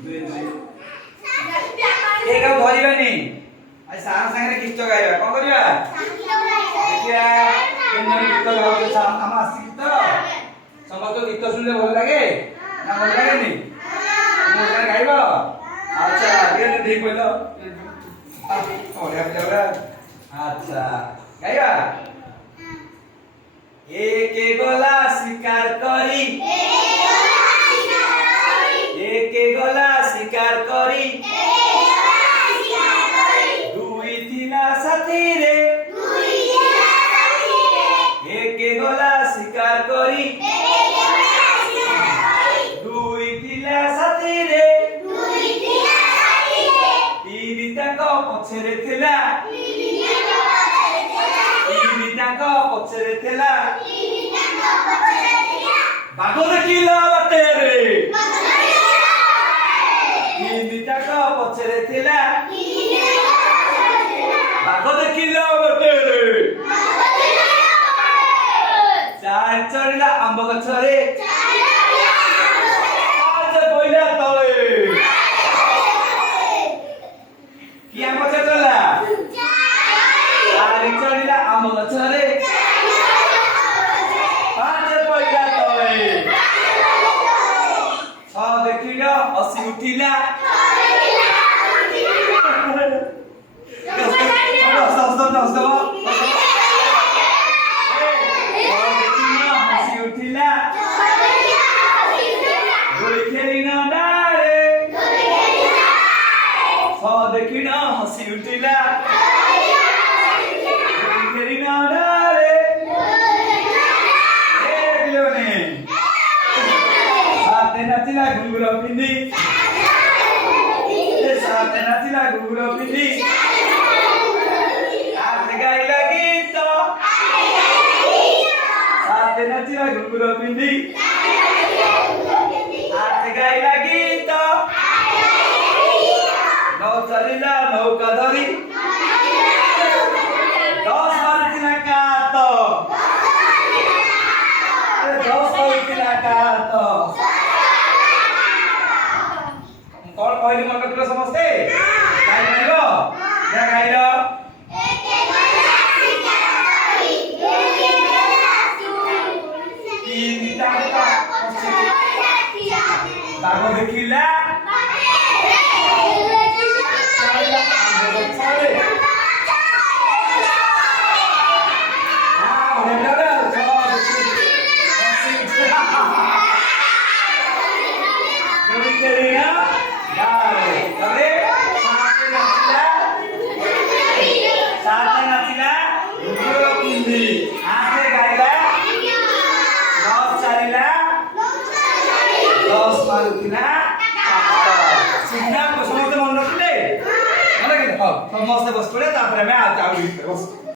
एक अब धरिबानी आज सारा संगे गीत गाइबा कोन करिबा देखिया केनरी गीत गाउ हम आसी गीत समस्त गीत सुनले भल लागे ना भल लागे नी मो गाइबा अच्छा ये ठीक बोलो ओरे अच्छा गाइबा एक गोला शिकार करी एक गोला शिकार करी दुई तिला साथी रे एक गोला शिकार करी दुई तिला साथी रे तीन ताक पछरे थिला तीन ताक पछरे थिला बाघ देखिला बाटे रे तीन ताक पछरे थिला बाघ देखिला बाटे रे चार चढ़िला आंब गछरे आज पहिला तळे कि आंब चला चार चढ़िला आंब गछरे आज पहिला तळे छ देखिला हसी उठिला देखिना हसी उठिला देखिना डाले ए बिलोने साथे नाचिला घुंगरू पिंदी ए साथे नाचिला घुंगरू पिंदी साथे गाइला गीत साथे नाचिला घुंगरू पिंदी साथे गाइला गीत नौ चलिला नौका धरी 10 मारुतिला कात 10 मारुतिला कात कोन कहली मन रखिलो समस्ते गाइ गाइलो या गाइलो तीन ताका बाघ देखिला समस्त बस पड़े तापर में आ जाओ